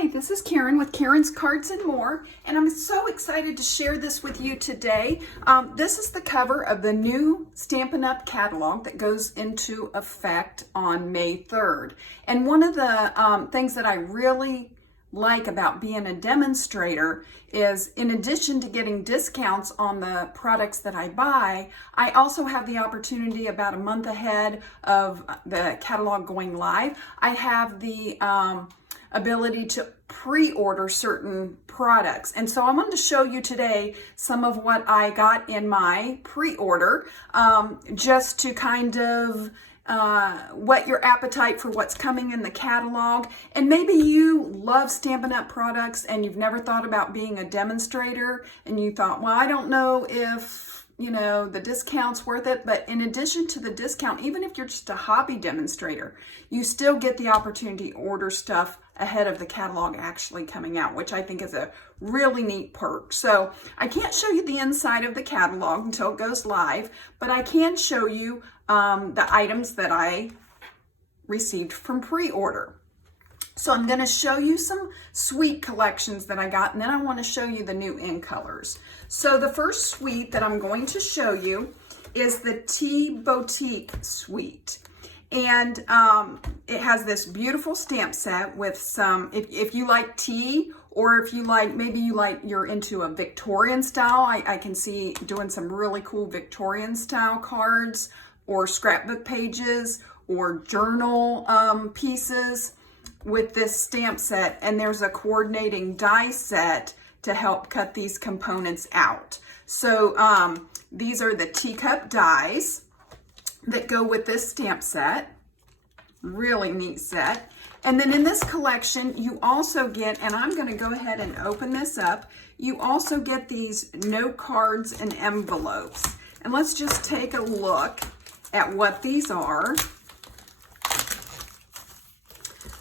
Hi, this is Karen with Karen's Cards and More, and I'm so excited to share this with you today. This is the cover of the new Stampin' Up! Catalog that goes into effect on May 3rd. And one of the things that I really like about being a demonstrator is, in addition to getting discounts on the products that I buy, I also have the opportunity about a month ahead of the catalog going live. I have the ability to pre-order certain products. And so I wanted to show you today some of what I got in my pre-order, just to kind of whet your appetite for what's coming in the catalog. And maybe you love Stampin' Up! Products and you've never thought about being a demonstrator, and you thought, well, I don't know if, you know, the discount's worth it. But in addition to the discount, even if you're just a hobby demonstrator, you still get the opportunity to order stuff ahead of the catalog actually coming out, which I think is a really neat perk. So I can't show you the inside of the catalog until it goes live, but I can show you the items that I received from pre-order. So I'm going to show you some suite collections that I got, and then I want to show you the new in colors. So the first suite that I'm going to show you is the Tea Boutique suite. And it has this beautiful stamp set with some, if you like tea, or if you like, maybe you're into a Victorian style, I can see doing some really cool Victorian style cards, or scrapbook pages, or journal pieces with this stamp set. And there's a coordinating die set to help cut these components out. So these are the teacup dies that go with this stamp set. Really neat set. And then in this collection, you also get, and I'm going to go ahead and open this up, you also get these note cards and envelopes. And let's just take a look at what these are.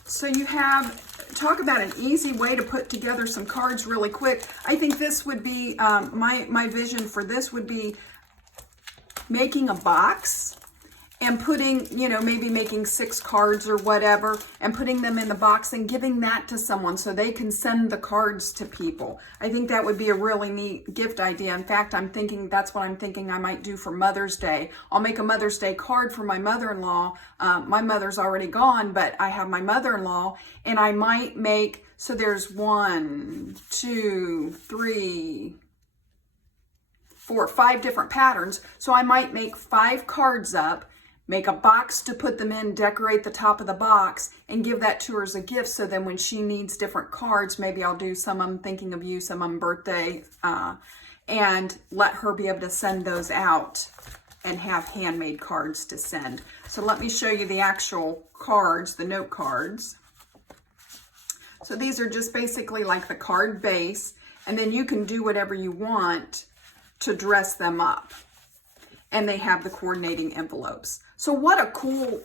So you have, talk about an easy way to put together some cards really quick. I think this would be, my vision for this would be making a box and putting, you know, maybe making 6 cards or whatever, and putting them in the box and giving that to someone so they can send the cards to people. I think that would be a really neat gift idea. In fact, I'm thinking that's what I'm thinking I might do for Mother's Day. I'll make a Mother's Day card for my mother-in-law. My mother's already gone, but I have my mother-in-law, and I might make, so there's 1, 2, 3, 4, 5 different patterns. So I might make 5 cards up, make a box to put them in, decorate the top of the box, and give that to her as a gift. So then when she needs different cards, maybe I'll do some I'm thinking of you, some on birthday, and let her be able to send those out and have handmade cards to send. So let me show you the actual cards, the note cards. So these are just basically like the card base, and then you can do whatever you want to dress them up. And they have the coordinating envelopes. So what a cool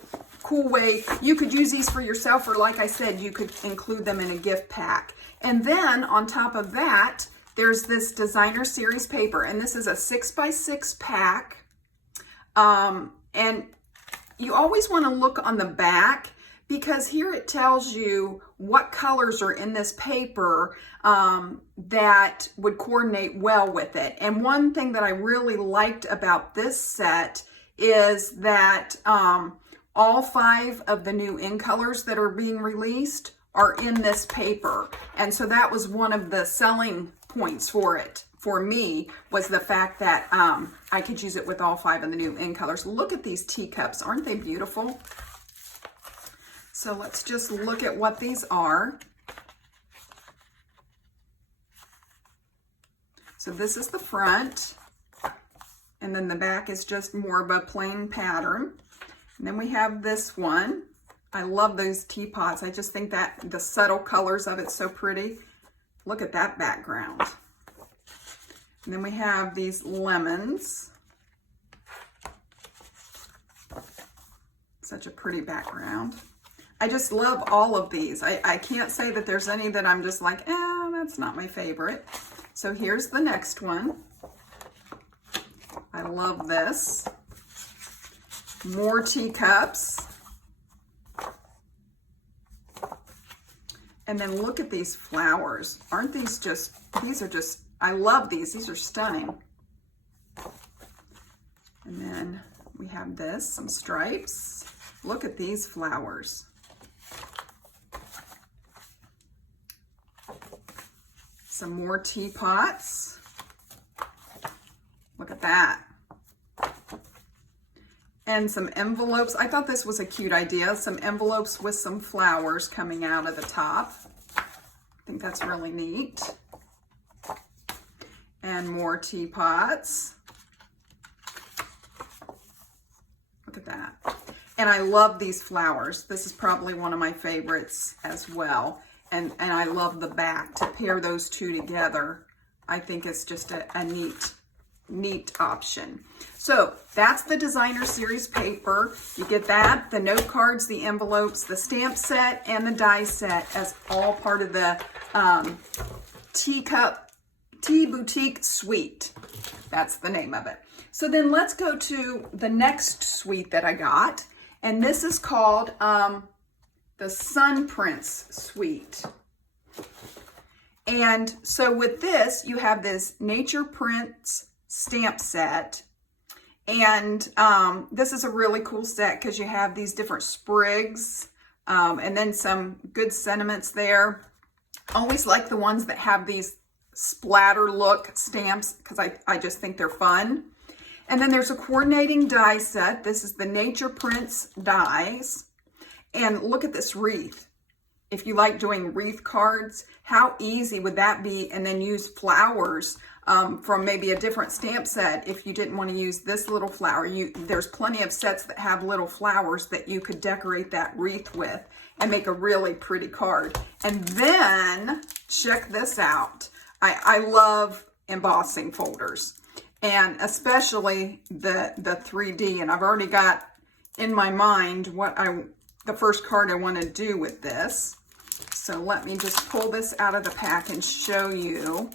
way. You could use these for yourself, or like I said, you could include them in a gift pack. And then on top of that, there's this designer series paper, and this is a 6x6 pack. And you always want to look on the back, because here it tells you what colors are in this paper that would coordinate well with it. And one thing that I really liked about this set is that all 5 of the new in colors that are being released are in this paper. And so that was one of the selling points for it, for me, was the fact that I could use it with all 5 of the new in colors. Look at these teacups. Aren't they beautiful? So let's just look at what these are. So this is the front, and then the back is just more of a plain pattern. And then we have this one. I love those teapots. I just think that the subtle colors of it's so pretty. Look at that background. And then we have these lemons. Such a pretty background. I just love all of these. I can't say that there's any that I'm just like, that's not my favorite. So here's the next one. I love this. More teacups. And then look at these flowers. Aren't these just, I love these. These are stunning. And then we have this, some stripes. Look at these flowers. Some more teapots. Look at that. And some envelopes. I thought this was a cute idea. Some envelopes with some flowers coming out of the top. I think that's really neat. And more teapots. Look at that. And I love these flowers. This is probably one of my favorites as well. And I love the back. To pair those two together, I think it's just a neat option. So that's the designer series paper. You get that, the note cards, the envelopes, the stamp set, and the die set as all part of the Teacup Tea Boutique Suite. That's the name of it. So then let's go to the next suite that I got. And this is called the Sun Prince Suite. And so with this, you have this Nature Prints stamp set. And this is a really cool set because you have these different sprigs and then some good sentiments there. Always like the ones that have these splatter look stamps because I just think they're fun. And then there's a coordinating die set. This is the Nature Prints dies. And look at this wreath. If you like doing wreath cards, how easy would that be? And then use flowers from maybe a different stamp set. If you didn't want to use this little flower, there's plenty of sets that have little flowers that you could decorate that wreath with and make a really pretty card. And then check this out. I love embossing folders, and especially the 3D. And I've already got in my mind the first card I want to do with this. So let me just pull this out of the pack and show you.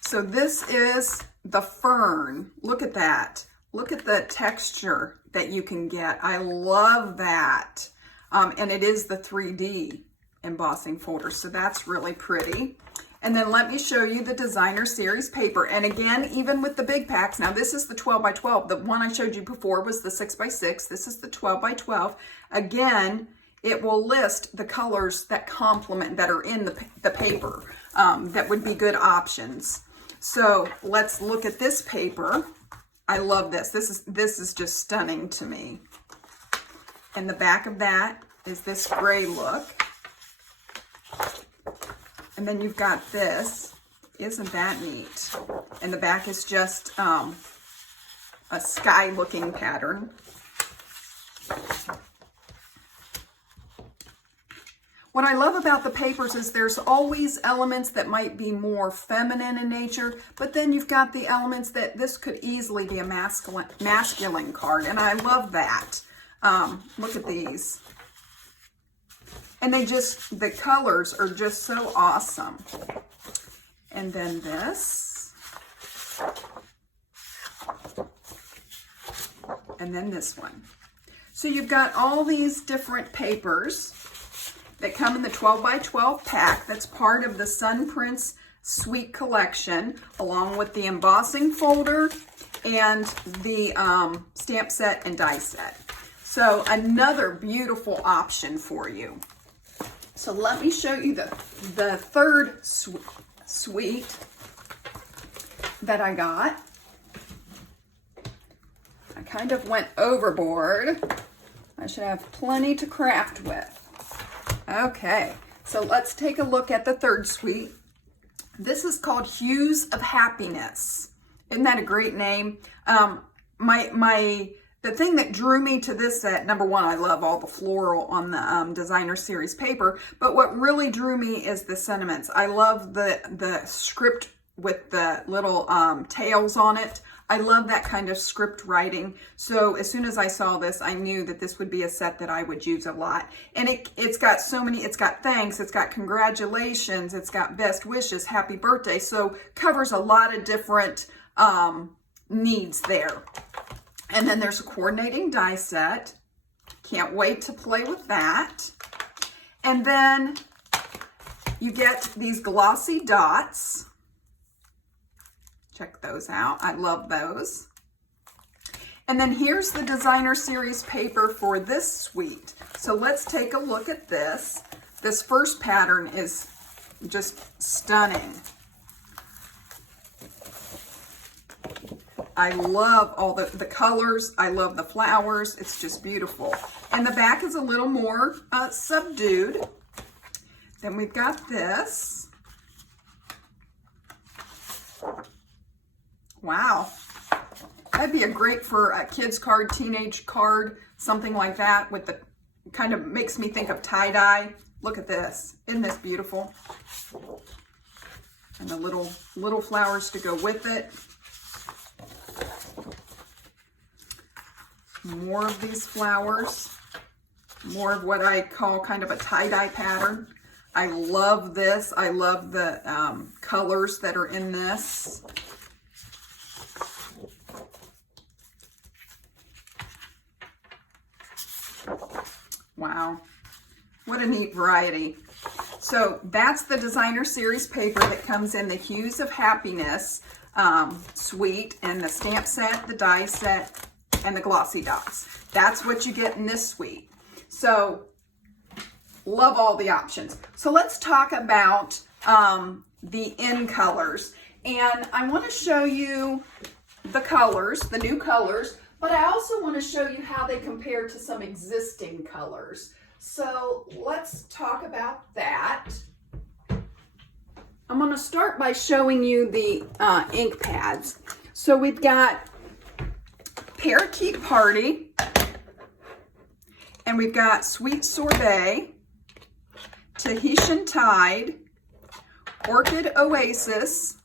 So this is the fern. Look at that. Look at the texture that you can get. I love that. And it is the 3D embossing folder. So that's really pretty. And then let me show you the designer series paper. And again, even with the big packs, now this is the 12 by 12. The one I showed you before was the 6 by 6. This is the 12 by 12. Again, it will list the colors that complement, that are in the paper, that would be good options. So let's look at this paper. I love this. This is just stunning to me. And the back of that is this gray look. And then you've got this. Isn't that neat? And the back is just a sky looking pattern. What I love about the papers is there's always elements that might be more feminine in nature, but then you've got the elements that this could easily be a masculine card, and I love that. Look at these. And the colors are just so awesome. And then this. And then this one. So you've got all these different papers that come in the 12 by 12 pack. That's part of the Sun Prince Suite collection, along with the embossing folder and the stamp set and die set. So another beautiful option for you. So let me show you the third suite that I got. I kind of went overboard. I should have plenty to craft with. Okay, so let's take a look at the third suite. This is called Hues of Happiness. Isn't that a great name? The thing that drew me to this set, number one, I love all the floral on the designer series paper, but what really drew me is the sentiments. I love the script with the little tails on it. I love that kind of script writing. So as soon as I saw this, I knew that this would be a set that I would use a lot. And it's got so many, it's got thanks, it's got congratulations, it's got best wishes, happy birthday. So covers a lot of different needs there. And then there's a coordinating die set. Can't wait to play with that. And then you get these glossy dots. Check those out. I love those. And then here's the designer series paper for this suite. So let's take a look at this. This first pattern is just stunning. I love all the colors. I love the flowers. It's just beautiful. And the back is a little more subdued. Then we've got this. Wow. That'd be a great for a kid's card, teenage card, something like that, with the kind of makes me think of tie-dye. Look at this. Isn't this beautiful? And the little flowers to go with it. More of these flowers. More of what I call kind of a tie-dye pattern. I love this. I love the colors that are in this. Wow, what a neat variety. So that's the designer series paper that comes in the Hues of Happiness suite, and the stamp set, the die set, and the glossy dots. That's what you get in this suite. So love all the options. So let's talk about the in colors. And I want to show you the colors, the new colors, but I also want to show you how they compare to some existing colors. So let's talk about that. I'm going to start by showing you the ink pads. So we've got Parakeet Party, and we've got Sweet Sorbet, Tahitian Tide, Orchid Oasis,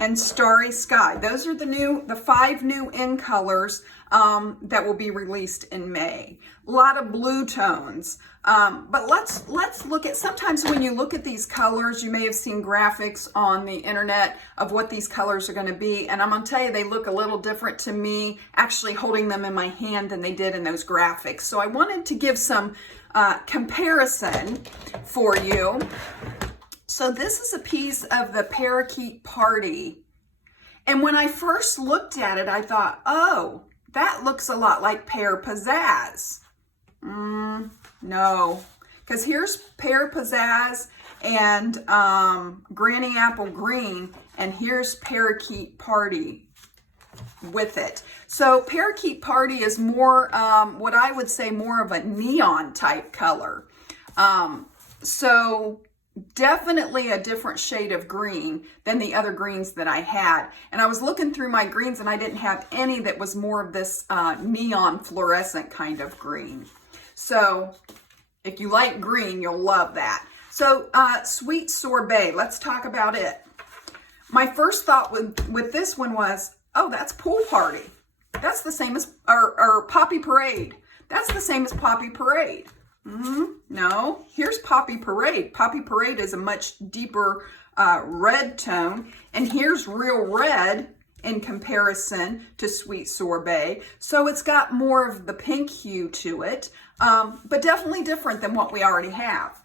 and Starry Sky. Those are the 5 new in colors that will be released in May. A lot of blue tones. But let's look at, sometimes when you look at these colors, you may have seen graphics on the internet of what these colors are going to be. And I'm going to tell you, they look a little different to me actually holding them in my hand than they did in those graphics. So I wanted to give some comparison for you. So this is a piece of the Parakeet Party. And when I first looked at it, I thought, oh, that looks a lot like Pear Pizzazz. No, because here's Pear Pizzazz and Granny Apple Green, and here's Parakeet Party with it. So Parakeet Party is more, what I would say, more of a neon type color. So definitely a different shade of green than the other greens that I had. And I was looking through my greens and I didn't have any that was more of this neon fluorescent kind of green. So if you like green, you'll love that. So Sweet Sorbet, let's talk about it. My first thought with this one was, oh, that's Pool Party. That's the same as, or Poppy Parade. That's the same as Poppy Parade. No, here's Poppy Parade. Poppy Parade is a much deeper red tone, and here's Real Red in comparison to Sweet Sorbet. So it's got more of the pink hue to it, but definitely different than what we already have.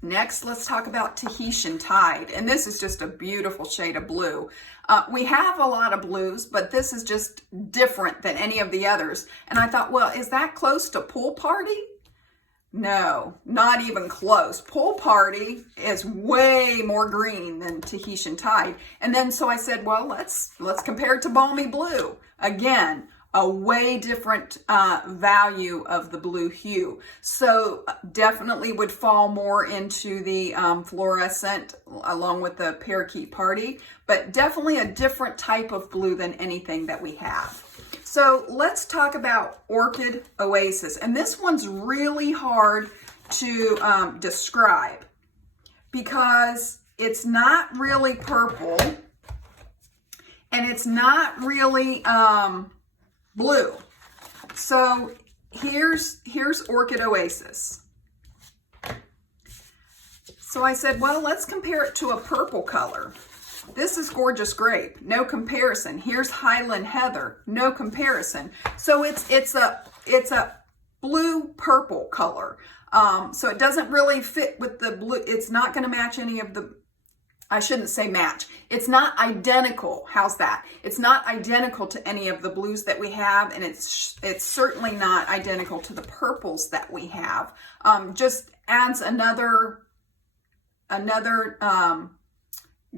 Next, let's talk about Tahitian Tide, and this is just a beautiful shade of blue. We have a lot of blues, but this is just different than any of the others. And I thought, well, is that close to Pool Party? No, not even close. Pool Party is way more green than Tahitian Tide. And then so I said, well, let's compare it to Balmy Blue. Again, a way different value of the blue hue. So definitely would fall more into the fluorescent along with the Parakeet Party, but definitely a different type of blue than anything that we have. So let's talk about Orchid Oasis. And this one's really hard to describe because it's not really purple and it's not really blue. So here's Orchid Oasis. So I said, well, let's compare it to a purple color. This is Gorgeous Grape, no comparison. Here's Highland Heather, no comparison. So it's a blue purple color. So it doesn't really fit with the blue. It's not going to match any of the, I shouldn't say match. It's not identical. How's that? It's not identical to any of the blues that we have, and it's certainly not identical to the purples that we have. Just adds another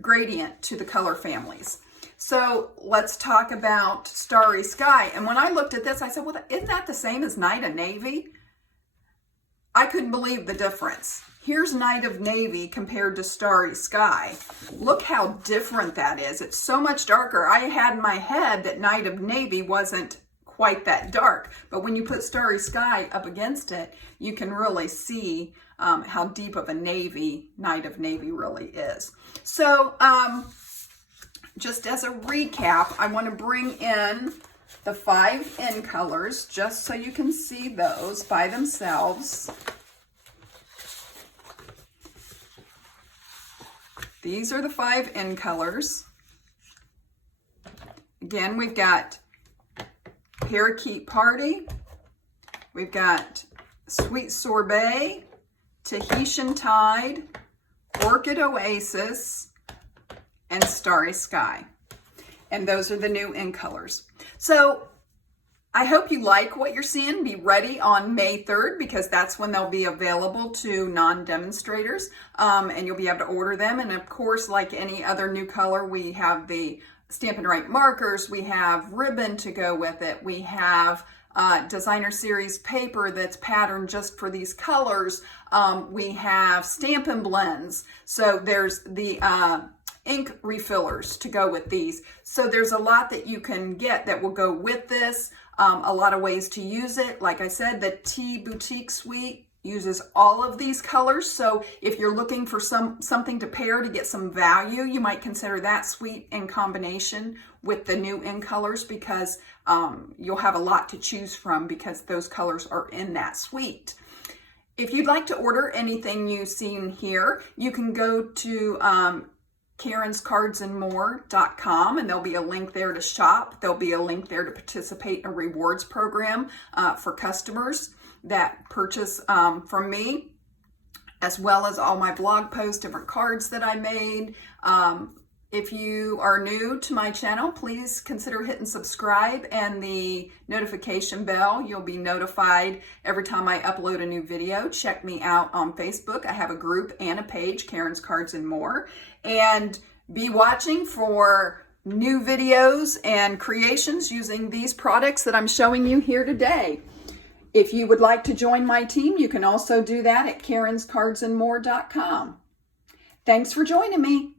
gradient to the color families. So let's talk about Starry Sky. And when I looked at this, I said, well, isn't that the same as Night of Navy? I couldn't believe the difference. Here's Night of Navy compared to Starry Sky. Look how different that is. It's so much darker. I had in my head that Night of Navy wasn't quite that dark, but when you put Starry Sky up against it, you can really see how deep of a navy Night of Navy really is. So just as a recap, I want to bring in the 5 in colors just so you can see those by themselves. These are the 5 in colors. Again, we've got Parakeet Party, we've got Sweet Sorbet, Tahitian Tide, Orchid Oasis, and Starry Sky. And those are the new in colors. So I hope you like what you're seeing. Be ready on May 3rd because that's when they'll be available to non-demonstrators, and you'll be able to order them. And of course, like any other new color, we have the Stampin' Right markers, we have ribbon to go with it, we have designer series paper that's patterned just for these colors, we have Stampin' Blends, so there's the ink refillers to go with these. So there's a lot that you can get that will go with this, a lot of ways to use it. Like I said, the Tea Boutique Suite uses all of these colors. So if you're looking for something to pair to get some value, you might consider that suite in combination with the new in colors because you'll have a lot to choose from because those colors are in that suite. If you'd like to order anything you've seen here, you can go to karenscardsandmore.com, and there'll be a link there to shop. There'll be a link there to participate in a rewards program for customers that purchase from me, as well as all my blog posts, different cards that I made. If you are new to my channel, please consider hitting subscribe and the notification bell. You'll be notified every time I upload a new video. Check me out on Facebook. I have a group and a page, Karen's Cards and More. And be watching for new videos and creations using these products that I'm showing you here today. If you would like to join my team, you can also do that at karenscardsandmore.com. Thanks for joining me.